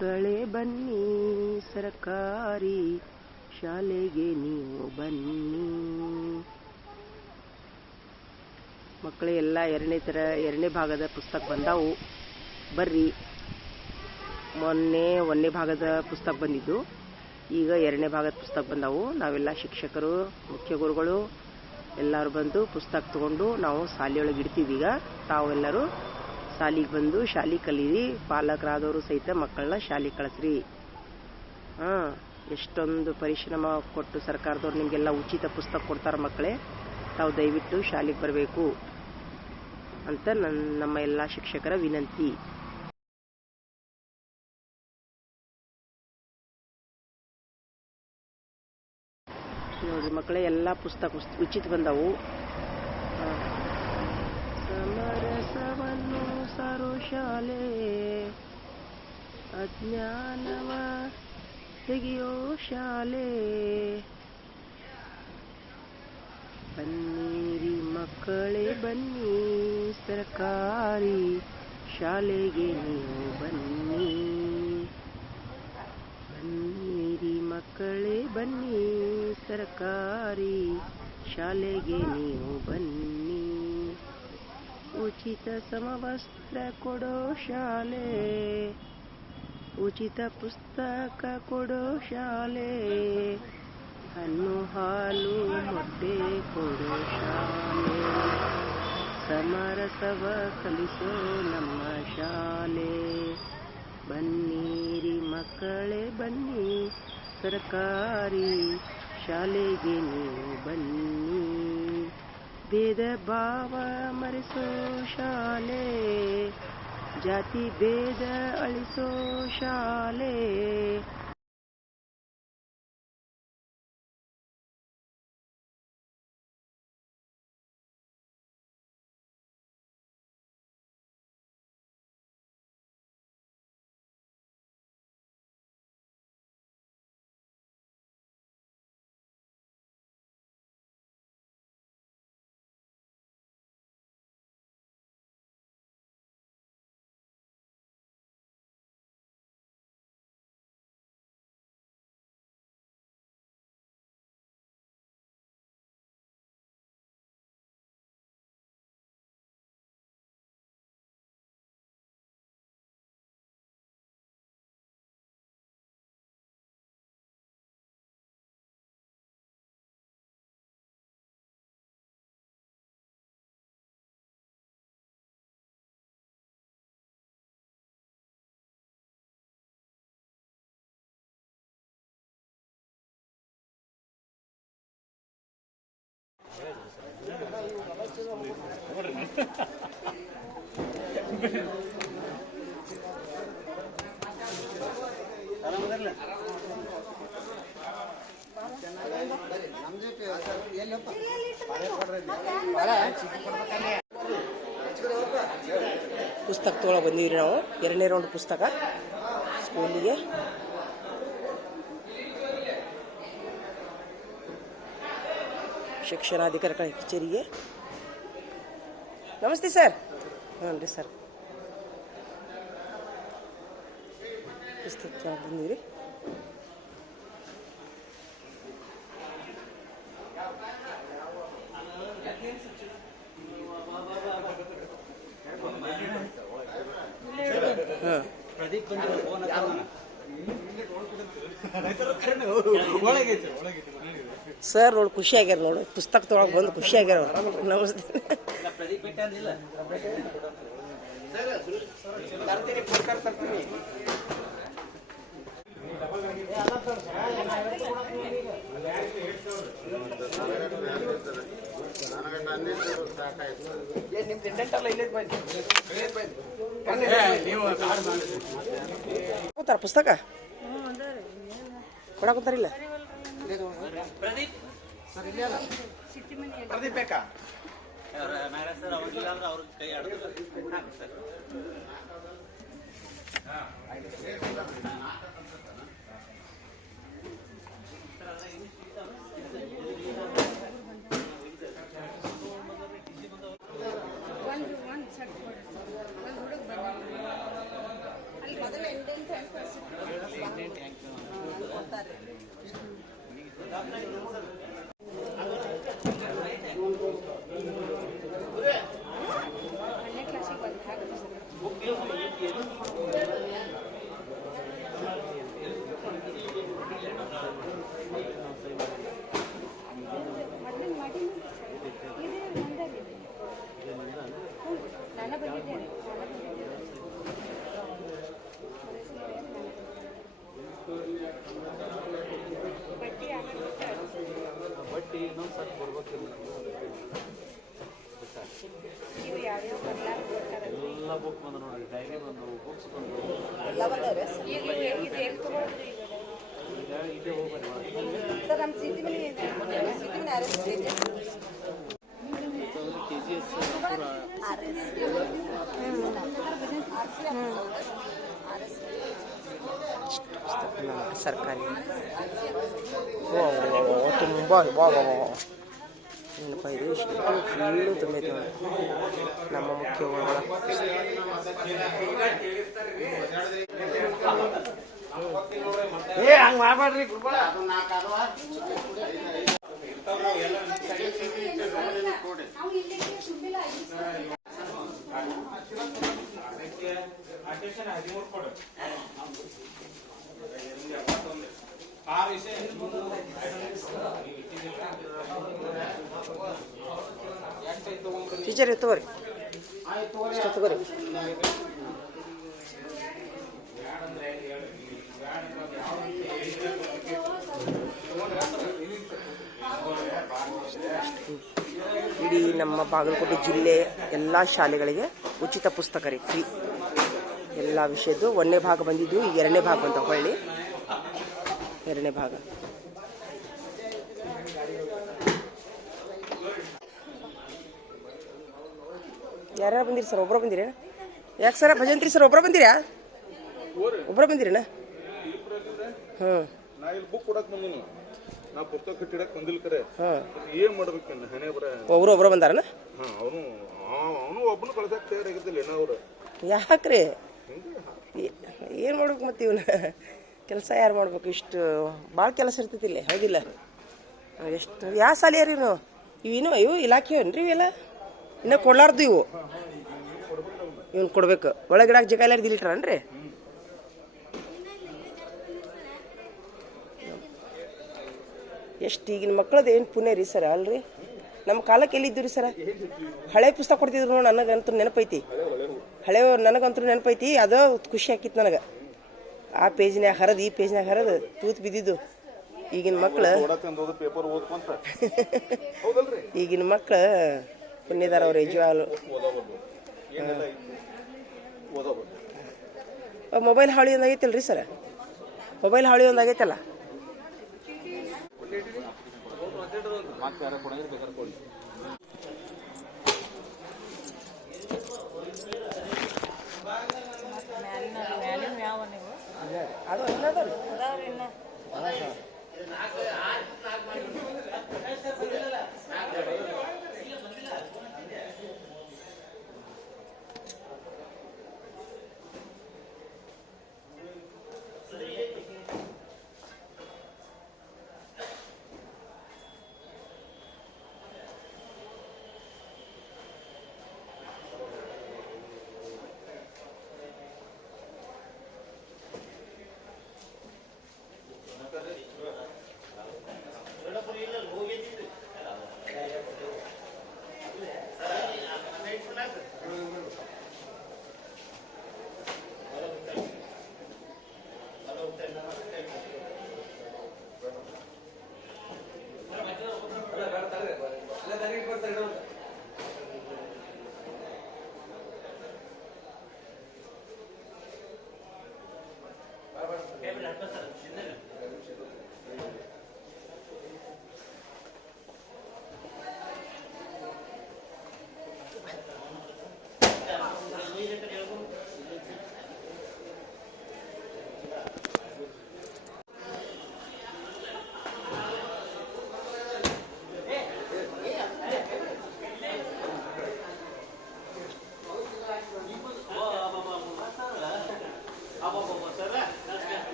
ಮಕ್ಕಳೇ ಬನ್ನಿ ಸರ್ಕಾರಿ ಶಾಲೆಗೆ ನೀವು ಬನ್ನಿ. ಮಕ್ಕಳೇ ಎಲ್ಲ ಎರಡನೇ ಭಾಗದ ಪುಸ್ತಕ ಬಂದಾವು, ಬರ್ರಿ. ಮೊನ್ನೆ ಒಂದನೇ ಭಾಗದ ಪುಸ್ತಕ ಬಂದಿದ್ದು, ಈಗ ಎರಡನೇ ಭಾಗದ ಪುಸ್ತಕ ಬಂದಾವು. ನಾವೆಲ್ಲ ಶಿಕ್ಷಕರು, ಮುಖ್ಯ ಗುರುಗಳು ಎಲ್ಲರೂ ಬಂದು ಪುಸ್ತಕ ತಗೊಂಡು ನಾವು ಶಾಲೆಯೊಳಗೆ ಇಡ್ತೀವಿ. ಈಗ ತಾವೆಲ್ಲರೂ ಶಾಲೆಗೆ ಬಂದು ಶಾಲೆ ಕಲೀರಿ. ಪಾಲಕರಾದವರು ಸಹಿತ ಮಕ್ಕಳನ್ನ ಶಾಲೆಗೆ ಕಳಿಸ್ರಿ. ಎಷ್ಟೊಂದು ಪರಿಶ್ರಮ ಕೊಟ್ಟು ಸರ್ಕಾರದವ್ರು ನಿಮಗೆಲ್ಲ ಉಚಿತ ಪುಸ್ತಕ ಕೊಡ್ತಾರೆ. ಮಕ್ಕಳೇ, ತಾವು ದಯವಿಟ್ಟು ಶಾಲೆಗೆ ಬರಬೇಕು ಅಂತ ನಮ್ಮ ಎಲ್ಲ ಶಿಕ್ಷಕರ ವಿನಂತಿ. ನೋಡ್ರಿ ಮಕ್ಕಳೇ, ಎಲ್ಲ ಪುಸ್ತಕ ಉಚಿತ ಬಂದವು. ಸಮರಸವನ್ನು ಸಾರೋ ಶಾಲೆ, ಅಜ್ಞಾನವ ತೆಗೆಯೋ ಶಾಲೆ. ಬನ್ನಿರಿ ಮಕ್ಕಳೇ ಬನ್ನಿ ಸರ್ಕಾರಿ ಶಾಲೆಗೆ ನೀವು ಬನ್ನಿ. ಬನ್ನಿರಿ ಮಕ್ಕಳೇ ಬನ್ನಿ ಸರ್ಕಾರಿ ಶಾಲೆಗೆ ನೀವು ಬನ್ನಿ. ಉಚಿತ ಸಮವಸ್ತ್ರ ಕೊಡೋ ಶಾಲೆ, ಉಚಿತ ಪುಸ್ತಕ ಕೊಡೋ ಶಾಲೆ. ಹಣ್ಣು ಹಾಲು ಮೊಟ್ಟೆ ಕೊಡೋ ಶಾಲೆ. ಸಮರಸವ ಕಲಿಸೋ ನಮ್ಮ ಶಾಲೆ. ಬನ್ನಿರಿ ಮಕ್ಕಳೇ ಬನ್ನಿ ಸರ್ಕಾರಿ ಶಾಲೆಗೆ ನೀವು ಬನ್ನಿ. ಭೇದ ಭಾವ ಮರೆಸೋ ಶಾಲೆ, ಜಾತಿ ಭೇದ ಅಳಿಸೋ ಶಾಲೆ. ಪುಸ್ತಕ ತೊಗೊಳಗೆ ಬಂದಿವ್ರಿ ನಾವು. ಎರಡನೇ ರೌಂಡ್ ಪುಸ್ತಕ ಸ್ಕೂಲಿಗೆ. ಶಿಕ್ಷಣಾಧಿಕಾರಿ ಕಚೇರಿಗೆ. ನಮಸ್ತೆ ಸರ್. ಹ್ಞೂ ರೀ ಸರ್, ಪುಸ್ತಕ ಬಂದಿವ್ರಿ. ಸರ್ ನೋಡಿ ಖುಷಿ ಆಗ್ಯಾರ, ನೋಡು ಪುಸ್ತಕ ತೊಗೊಳಗೆ ಬಂದು ಖುಷಿ ಆಗ್ಯಾರ. ನಮಸ್ತೆ. ಪುಸ್ತಕ ಕೊಡಾಕುಂತಾರಿಲ್ಲ. ಪ್ರದೀಪ್ ಬೇಕಾ? ಎಲ್ಲ ಬುಕ್ ಬಂದು ನೋಡಿ, ಡೈರಿ ಬಂದು, ಬುಕ್ಸ್ ಬಂದು, ಇದೇ ಹೋಗ್ಬನ್ನಿ KGS ಸರ್ಕಾರಿ ತುಂಬ ಏನಪ್ಪ ಇದು ಇಷ್ಟು ಫುಲ್ಲು ತುಂಬೈತೆ ನಮ್ಮ ಮುಖ್ಯ ಊರುಗಳ ಹಂಗೆ ಮಾಡಬೇಡ್ರಿ. ಟೀಚರ್ ತಗೋರಿ ತಗೋರಿ. ಇಡೀ ನಮ್ಮ ಬಾಗಲಕೋಟೆ ಜಿಲ್ಲೆ ಎಲ್ಲ ಶಾಲೆಗಳಿಗೆ ಉಚಿತ ಪುಸ್ತಕ ರೀ, ಫ್ರೀ ಎಲ್ಲ ವಿಷಯದ್ದು. 1ನೇ ಭಾಗ ಬಂದಿದ್ದು, ಈಗ 2ನೇ ಭಾಗ ಬಂತ, ಹೊಳ್ಳಿ 2ನೇ ಭಾಗ. ಯಾರ್ಯಾರು ಬಂದಿರಿ ಸರ್? ಒಬ್ಬರು ಬಂದಿರಿ? ಯಾಕೆ ಸರ ಭಜಂತ್ರಿ ಸರ್ ಒಬ್ಬರು ಬಂದಿರಾ? ಒಬ್ಬರು ಬಂದಿರಿನ? ಹ್ಞೂ, ಬುಕ್ ಕೊಡಕ್ ಬಂದಿನಿ, ನಾ ಪುಸ್ತಕ ಕಟ್ಟಿಡಕ್ ಬಂದಿಲ್ಲ ಕರೆ. ಏನ್ ಮಾಡ್ಬೇಕನ್ನ ಹಣೆ ಬರ ಒಬ್ರು ಬಂದಾರನ? ಅವನು ಒಬ್ಬನು ಕಳ್ಸಕ್ ತಯಾರಾಗಿದ್ದಿಲ್ಲ ಏನೋ ಅವ್ರು. ಯಾಕ್ರಿ ಏನು ಮಾಡ್ಬೇಕು ಮತ್ತೆ ಇವನ ಕೆಲಸ ಯಾರು ಮಾಡ್ಬೇಕು? ಇಷ್ಟು ಭಾಳ ಕೆಲಸ ಇರ್ತೈತಿ ಇಲ್ಲಿ, ಹೌದಿಲ್ಲ? ಎಷ್ಟು ಯಾವ ಸಾಲಿ ರೀ ನೀವು? ಇವು ಇಲಾಖೆ ಏನ್ರಿ ಇವೆಲ್ಲ? ಇನ್ನೂ ಕೊಡ್ಲಾರ್ದು ಇವು, ಇವನ್ ಕೊಡ್ಬೇಕು. ಒಳಗಿಡಾಕ ಜಗ ಎಲ್ಲಾರು ದಿಲಿಟ್ರನ್ರಿ? ಎಷ್ಟು ಈಗಿನ ಮಕ್ಕಳದ್ದು ಏನು ಪುಣ್ಯ ರೀ ಸರ್, ಅಲ್ರಿ? ನಮ್ಮ ಕಾಲಕ್ಕೆ ಎಲ್ಲಿದ್ದು ರೀ ಸರ? ಹಳೆ ಪುಸ್ತಕ ಕೊಡ್ತಿದ್ರು ನೋಡಿ, ನನಗಂತೂ ನೆನಪೈತಿ. ಹಳೆ ನನಗಂತೂ ನೆನಪೈತಿ. ಅದು ಖುಷಿ ಆಕಿತ್ತು ನನಗೆ. ಆ ಪೇಜ್ನ್ಯಾಗ ಹರಿದು ಈ ಪೇಜ್ನ್ಯಾಗ ಹರಿದು ತೂತು ಬಿದ್ದಿದ್ದು. ಈಗಿನ ಮಕ್ಳು ಈಗಿನ ಮಕ್ಳು ಪುಣ್ಯದಾರ ಅವ್ರು ಯಜವಾಲು. ಮೊಬೈಲ್ ಹಾಳಿ ಒಂದು ಆಗೈತಲ್ಲ ರೀ ಸರ? ಮೊಬೈಲ್ ಹಾಳಿ ಒಂದು ಆಗೈತಲ್ಲ? ಅದು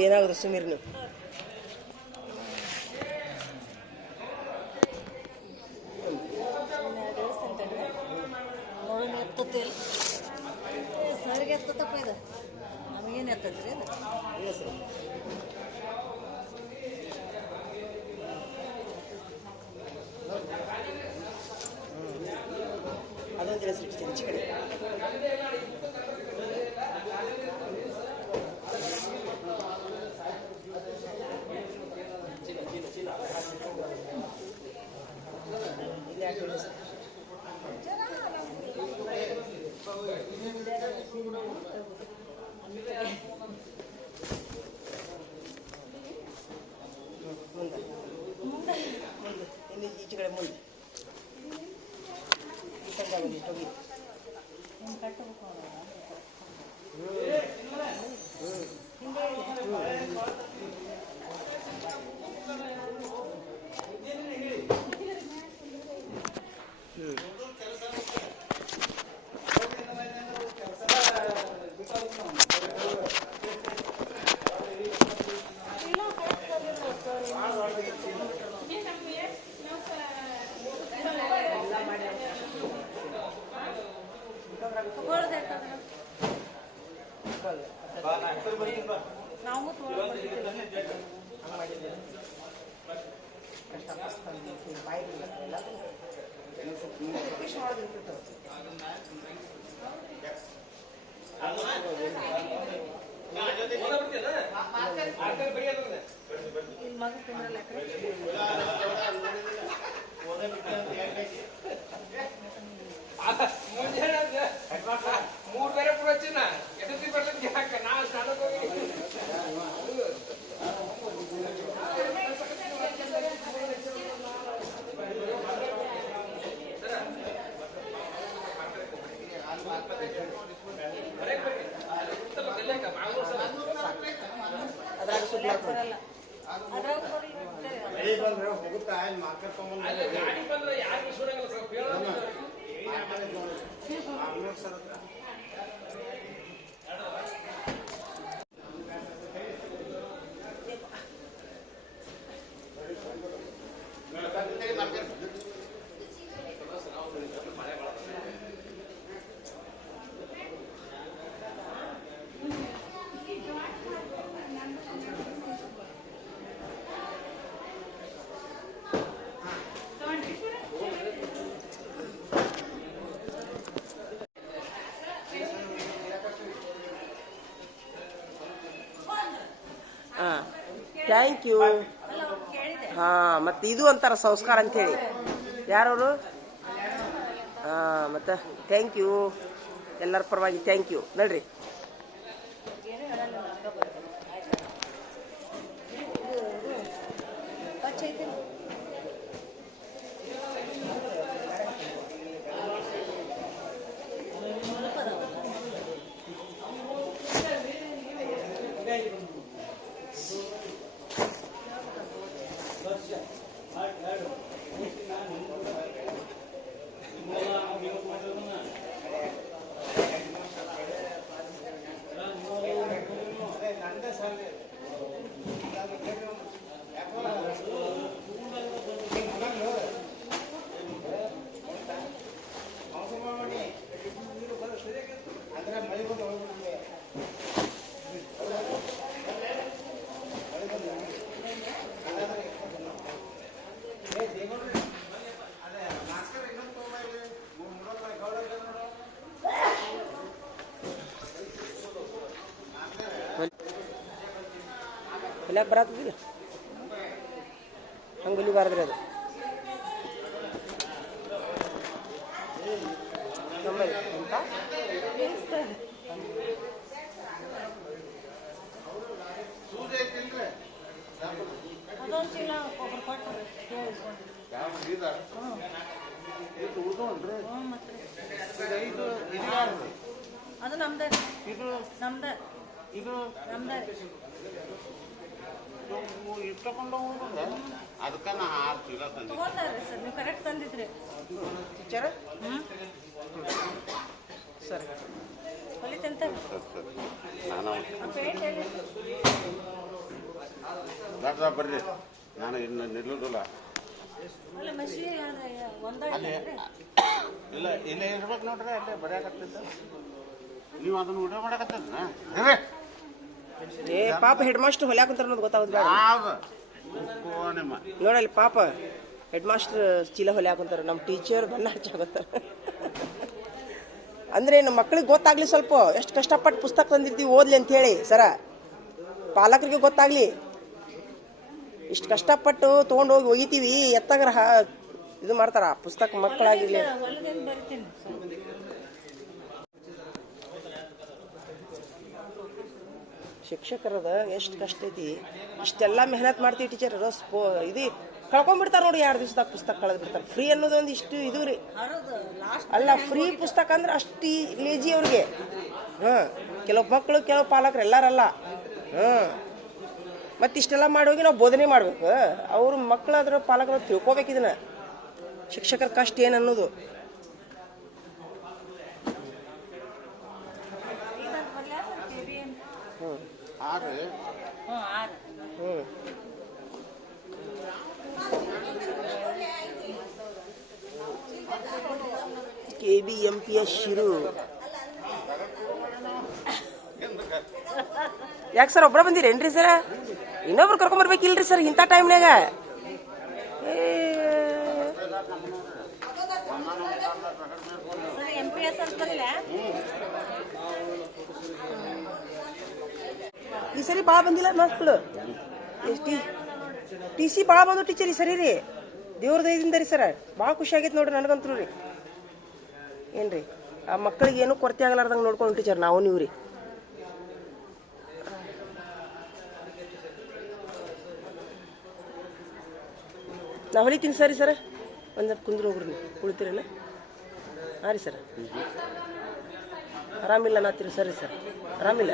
ಏನಾಗುತ್ತೆ ಸುಮೀರ್ ನೀವು ಸರ್ಗೆ ಎತ್ತತ್ತಪ್ಪ ಇದು ನಮಗೇನು ಎತ್ತತ್ರಿ ಇಲ್ಲ ಸರ್ ಅದೊಂದು ದಿನ ಸೃಷ್ಟಿ ಹೆಚ್ಚು ಕಡೆ ಇಲ್ಲಿ ಯಾಕೆ ಸರ್ ಮುಂದೆ ಇಲ್ಲಿ ಈಚೆ ಕಡೆ ಮುಂದೆ ಈ ಕಡೆ ಬಂದಿಟ್ಟು ಹೋಗಿ ನಾವು ಮಗ ತಿನ್ನಲ್ಲ ಮೂರು ಬೇರೆ ಪುರಚಿನ ಎದುರ್ತಿ ಬರ್ತದೆ ಯಾಕೆ ನಾವು ಸ್ನಾನಕ್ಕೆ ಹೋಗಿ ಅದ್ರಾಗ ಸುತ್ತ ಗಾಡಿ ಬಂದ್ರೆ ಯಾರು ಸುರಂಗಲ್ಲ ಸ್ವಲ್ಪ ಹೇಳೋದು ಹಾಂ ಥ್ಯಾಂಕ್ ಯು ಹಾಂ ಮತ್ತು ಇದು ಅಂತಾರ ಸಂಸ್ಕಾರ ಅಂಥೇಳಿ ಯಾರವರು ಹಾಂ ಮತ್ತು ಥ್ಯಾಂಕ್ ಯು ಎಲ್ಲರ ಪರವಾಗಿ ಥ್ಯಾಂಕ್ ಯು ನೋಡ್ರಿ ಹೊಲ್ಯಾಕ ಬರತ್ತದಿಲ್ಲ ಹಂಗೆ ಹೊಲಿಬಾರ್ದ್ರಿ ಅದು ಅಂತ ಅದೊಂದು ಚೀಲ ಒಬ್ಬರು ಕೊಟ್ಟು ಅದು ನಮ್ದೇ ನಮ್ದೇ ಇದು ನಮ್ದೇ ಅದಕ್ಕೆ ನಾ 6 ಚೀಲ ತಂದೆ ತಗೊಂಡಾರ್ರಿ ಸರ್ ನೀವು ಕರೆಕ್ಟ್ ತಂದಿದ್ರಿ ಟೀಚರ್ ಹ್ಞೂ ಸರಿ ಹೊಲಿತಂತ ನಾನು ಪೇಂಟ್ ಹೇಳಿ ಡಾಕ್ಟ್ರ ಬರ್ರಿ ನಾನು ಇನ್ನು ನಿಲ್ಲೋದಿಲ್ಲ ಅಲ್ಲ ಮಸಿ ಒಂದ ಇಲ್ಲ ಇಲ್ಲೇ ಇರ್ಬೇಕು ನೋಡ್ರಿ ಅಲ್ಲೇ ಬರೆಯಾಕತ್ತಿದ್ದ ನೀವು ಅದನ್ನು ವಿಡಿಯೋ ಮಾಡಕತ್ತದ ಏ ಪಾಪ ಹೆಡ್ ಮಾಸ್ಟರ್ ಹೊಲ್ಯಾಕಂತಾರ ಅನ್ನೋದು ಗೊತ್ತಾಗೋದು ಬೇಡ ನಿಮ್ಮ ನೋಡಲ್ಲಿ ಪಾಪ ಹೆಡ್ ಮಾಸ್ಟರ್ ಚೀಲ ಹೊಲ್ಯಾಕಂತಾರ ನಮ್ಮ ಟೀಚರ್ ಬಣ್ಣ ಹಚ್ಚಾಕತ್ತಾರ ಅಂದ್ರೆ ನಮ್ಮ ಮಕ್ಳಿಗೆ ಗೊತ್ತಾಗ್ಲಿ ಸ್ವಲ್ಪ ಎಷ್ಟು ಕಷ್ಟಪಟ್ಟು ಪುಸ್ತಕ ತಂದಿರ್ತೀವಿ ಓದ್ಲಿ ಅಂತ ಹೇಳಿ ಸರ ಪಾಲಕರಿಗೆ ಗೊತ್ತಾಗ್ಲಿ ಇಷ್ಟು ಕಷ್ಟಪಟ್ಟು ತೊಗೊಂಡೋಗಿ ಒಗಿತೀವಿ ಎತ್ತಾಗ್ರ ಇದು ಮಾಡ್ತಾರ ಪುಸ್ತಕ ಮಕ್ಕಳಾಗಿರ್ಲಿ ಹೊಲದಿಂದ ಬರಿತೀನಿ ಶಿಕ್ಷಕರದ ಎಷ್ಟು ಕಷ್ಟ ಐತಿ ಇಷ್ಟೆಲ್ಲ ಮೆಹನತ್ ಮಾಡ್ತೀವಿ ಟೀಚರ್ ಇದು ಕಳ್ಕೊಂಡ್ಬಿಡ್ತಾರೆ ನೋಡಿ 2 ದಿವಸದಾಗ ಪುಸ್ತಕ ಕಳೆದು ಬಿಡ್ತಾರೆ ಫ್ರೀ ಅನ್ನೋದೊಂದು ಇಷ್ಟು ಇದು ರೀ ಅಲ್ಲ ಫ್ರೀ ಪುಸ್ತಕ ಅಂದ್ರೆ ಅಷ್ಟು ಲೇಜಿ ಅವ್ರಿಗೆ ಕೆಲವು ಮಕ್ಕಳು ಕೆಲವು ಪಾಲಕರು ಎಲ್ಲಾರಲ್ಲ ಮತ್ತೆ ಇಷ್ಟೆಲ್ಲ ಮಾಡೋಗಿ ನಾವು ಬೋಧನೆ ಮಾಡ್ಬೇಕು ಅವ್ರ ಮಕ್ಕಳಾದ್ರ ಪಾಲಕರು ತಿಳ್ಕೊಬೇಕು ಇದನ್ನ ಶಿಕ್ಷಕರ ಕಷ್ಟ ಏನು ಅನ್ನೋದು KBMPS ಶಿರು ಯಾಕೆ ಸರ್ ಒಬ್ಬರ ಬಂದಿರೇನ್ರಿ ಸರ್ ಇನ್ನೊಬ್ರು ಕರ್ಕೊಂಬರ್ಬೇಕಿಲ್ರಿ ಸರ್ ಇಂಥ ಟೈಮ್ನಾಗ MPS ಅಂತ ಬರಲ್ಲ ಈ ಸರಿ ಭಾಳ ಬಂದಿಲ್ಲ ಮಕ್ಕಳು TC ಭಾಳ ಬಂದು ಟೀಚರ್ ಈ ಸರಿ ರೀ ದೇವ್ರ ದಯದಿಂದ ರೀ ಸರ್ ಭಾಳ ಖುಷಿ ಆಗೈತೆ ನೋಡ್ರಿ ನನಗಂತೂ ರೀ ಏನ್ರಿ ಆ ಮಕ್ಕಳಿಗೆ ಏನೂ ಕೊರತೆ ಆಗಲಾರ್ದಂಗೆ ನೋಡ್ಕೊಂಡು ಟೀಚರ್ ನಾವು ನೀವು ರೀ ನಾ ಹೊಲಿತೀನಿ ಸರಿ ಸರ್ ಒಂದು ಕುಂದ್ರು ಹೋಗ್ರಿ ನೀವು ಕುಳಿತೀರಲ್ಲ ಹಾಂ ರೀ ಸರ್ ಆರಾಮಿಲ್ಲ ನಾತಿರಿ ಸರಿ ಸರ್ ಆರಾಮಿಲ್ಲ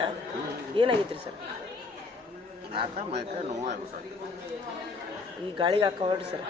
ಏನಾಗೈತ್ರಿ ಸರ್ ಈ ಗಾಳಿಗೆ ಹಾಕೋಳ್ರಿ ಸರ್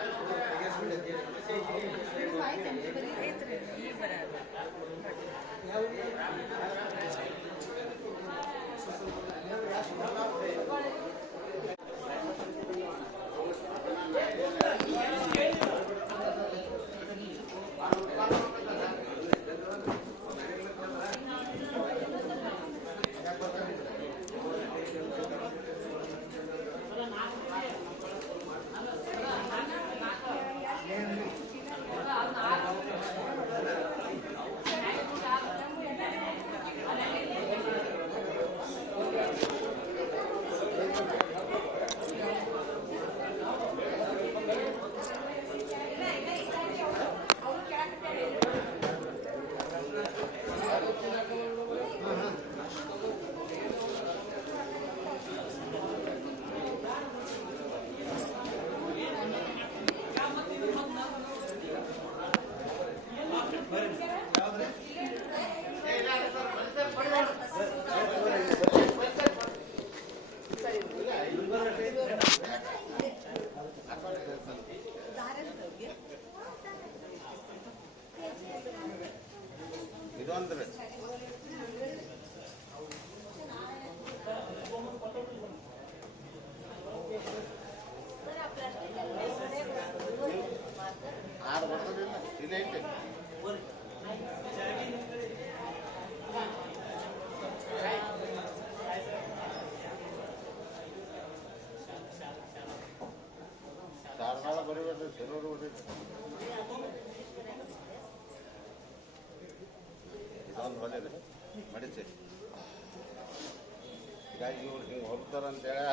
ಇದೊಂದ್ರೆ ಆರು ಬರ್ತದಿಲ್ಲ ಇದೈತೆ ಧಾರವಾಡ ಬರೀಬೇಕು ಕೆಲವರು ಬರೀಬೇಕು ಇದೊಂದು ಹೊಲಿದೆ ಮಡಿಸಿ ಹೀಗಾಗಿ ಇವ್ರು ಹಿಂಗೆ ಹೊಲ್ತಾರಂತೇಳಿ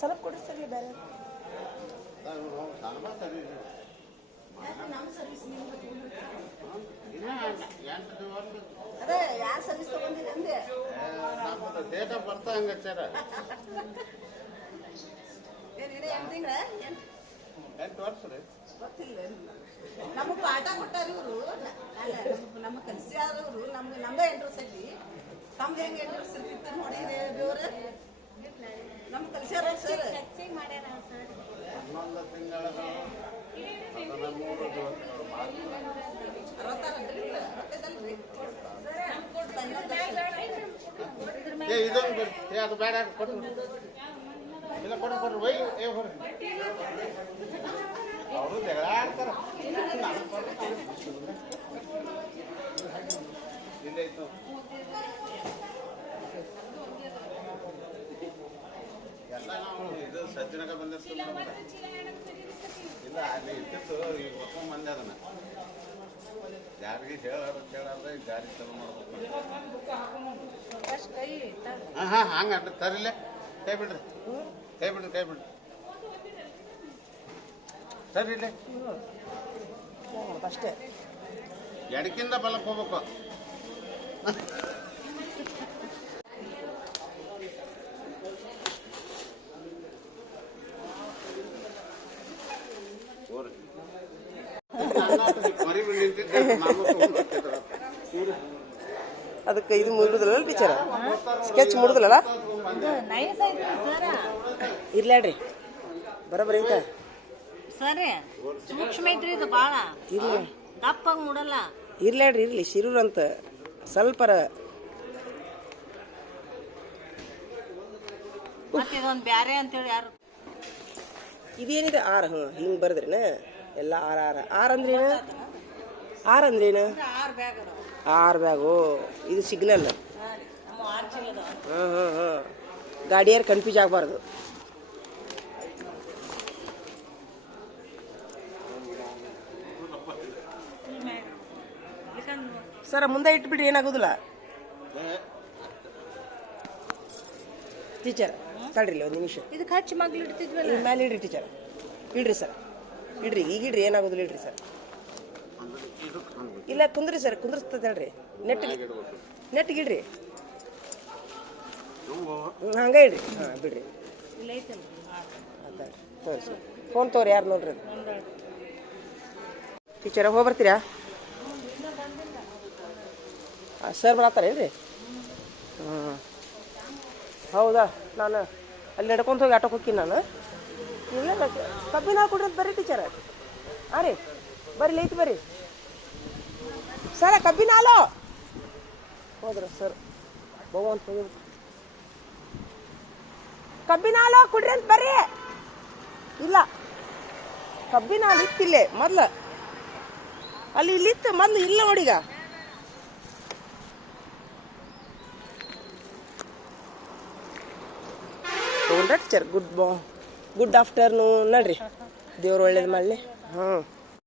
ಸ್ವಲ್ಪ ಕೊಡ್ರಿ ಸರ್ ಬೇರೆ ಅದೇ ಯಾವ ಸರ್ವಿಸ್ ತಗೊಂಡಿರಿ ಅಂದೆ ನಮ್ಮದು ಡೇಟ್ ಆಫ್ ಬರ್ತಾ ಹಂಗಚ್ಚಾರ ಏನು 8 ತಿಂಗಳ 8 ವರ್ಷ ರೀ ಗೊತ್ತಿಲ್ಲ ನಮಗೆ ಪಾಠ ಕೊಟ್ಟಾರ ಇವರು ಅಲ್ಲ ನಮಗೆ ಕಲಿಸ್ಯಾರವರು ನಮ್ದೇ ಇಂಟ್ರೆಸ್ಟ್ ಐತಿ ತಮ್ದು ಹೆಂಗೆ ಇಂಟ್ರೆಸ್ಟ್ ಇರ್ತಿತ್ತು ನೋಡಿರಿ ದೇವ್ರ ನಮ್ಗೆ ಕಲಿಸ್ಯಾರ ಸರ್ 11 ತಿಂಗಳ 66 ಇದೊಂದು ಬರ್ತಿ ಅದು ಬೇಡ ಕೊಟ್ಟು ಇಲ್ಲ ಕೊಡು ಒಯ್ ಹೊರ ಅವರು ಜಗಳ ಆಡ್ತಾರ ಇಲ್ಲೇ ಇತ್ತು ಎಲ್ಲ ನಾವು ಇದು ಸಜ್ಜನಕ ಬಂದಿರ್ತೀವಿ ಇಲ್ಲ ಅಲ್ಲಿ ಇಟ್ಟಿತ್ತು ಈಗ ಹೊತ್ಕೊಂಡ್ ಬಂದೆ ಅದನ್ನ ಯಾರಿಗೆ ಹೇಳಾರ್ದೆ ಗಾಡಿ ಚಾಲು ಮಾಡ್ಬೇಕು ಹಾಂ ಹಂಗ ತರಿಲ್ಲ ಕೈ ಬಿಡ್ರಿ ತರಿಲ್ಲ ಅಷ್ಟೇ ಎಡಕಿಂದ ಬಲಕ್ಕೆ ಹೋಗ್ಬೇಕು ಅದಕ್ಕೆ ಇದು ಮುಗಿದಿಲ್ಲ ಟೀಚರ್ ಸ್ಕೆಚ್ ಮುಗಿದಿಲ್ಲ ಇರ್ಲಾಡ್ರಿ ಬರೋಬ್ಬರಿ ಐತ ಸರಿ ಸೂಕ್ಷ್ಮ ಐತ್ರಿ ಇದು ಭಾಳ ಇರ್ಲಿ ದಪ್ಪಾಗಿ ಮೂಡಲ್ಲ ಇರ್ಲಾಡ್ರಿ ಇರ್ಲಿ ಶಿರೂರ್ ಅಂತ ಸ್ವಲ್ಪರ ಮತ್ತೆ ಇದೊಂದು ಬ್ಯಾರೆ ಅಂತೇಳಿ ಯಾರು ಇದೇನಿದೆ ಆರ್ ಹಿಂಗೆ ಬರದ್ರಿನ ಎಲ್ಲ ಆರ್ ಅಂದ್ರೇನು ಆರು ಬ್ಯಾಗ್ ಅದಾವ ಆರ್ ಬ್ಯಾಗು ಇದು ಸಿಗ್ನಲ್ ನಮ್ಮ 6 ಚೀಲ ಅದಾವ ಹಾಂ ಗಾಡಿಯಾರು ಕನ್ಫ್ಯೂಸ್ ಆಗಬಾರ್ದು ಸರ ಮುಂದೆ ಇಟ್ಬಿಟ್ರಿ ಏನಾಗೋದಿಲ್ಲ ಟೀಚರ್ ತಡ್ರಿ ಒಂದು ನಿಮಿಷ ಇದಕ್ಕೆ ಹಚ್ಚಿ ಮಗ್ಳು ಇಡ್ತಿದ್ವಲ್ಲ ಮೇಲೆ ಇಡ್ರಿ ಟೀಚರ್ ಇಡ್ರಿ ಸರ್ ಇಡ್ರಿ ಈಗ ಇಡ್ರಿ ಏನಾಗೋದಿಲ್ಲ ಇಡ್ರಿ ಸರ್ ಇಲ್ಲ ಕುಂದ್ರಿ ಸರ್ ಕುಂದ್ರಸ್ತದ ಹೇಳ್ರಿ ನೆಟ್ಟಿಗೆ ಇಡ್ರಿ ಹಂಗೆ ಇಡ್ರಿ ಹಾಂ ಬಿಡ್ರಿ ಇಲ್ಲ ಐತಲ್ಲ ತೋರಿ ಸರ್ ಫೋನ್ ತೋರಿ ಯಾರು ನೋಡ್ರಿ ಟೀಚರ ಹೋಗಿ ಬರ್ತೀರಾ ಸರ್ ಬರತ್ತಾರೇನ್ರಿ ಹೌದಾ ನಾನು ಅಲ್ಲಿ ನಡ್ಕೊಂತ ಹೋಗಿ ಆಟೋಕ್ಕೆ ಹೋಗ್ತೀನಿ ನಾನು ಇಲ್ಲ ಕಬ್ಬಿನ ಹಾಲು ಕೊಡ್ರಿ ಅಂತ ಬರ್ರಿ ಟೀಚರ್ ಹಾಂ ರೀ ಬರ್ರಿ ಲೈತ್ ಬರ್ರಿ ಸರ ಕಬ್ಬಿನ ಹಾಲು ಹೋದ್ರ ಸರ್ ಭಗವಂತ ಕಬ್ಬಿನ ಹಾಲು ಕೊಡ್ರಿ ಅಂತ ಬರ್ರಿ ಇಲ್ಲ ಕಬ್ಬಿನ ಹಾಲು ಇತ್ತಿಲ್ಲೇ ಮೊದ್ಲು ಅಲ್ಲಿ ಇಲ್ಲಿತ್ತು ಮೊದ್ಲು ಇಲ್ಲ ನೋಡೀಗ ಟೀಚರ್ ಗುಡ್ ಆಫ್ಟರ್ನೂನ್ ನಡ್ರಿ ದೇವ್ರು ಒಳ್ಳೇದು ಮಾಡಲಿ ಹಾಂ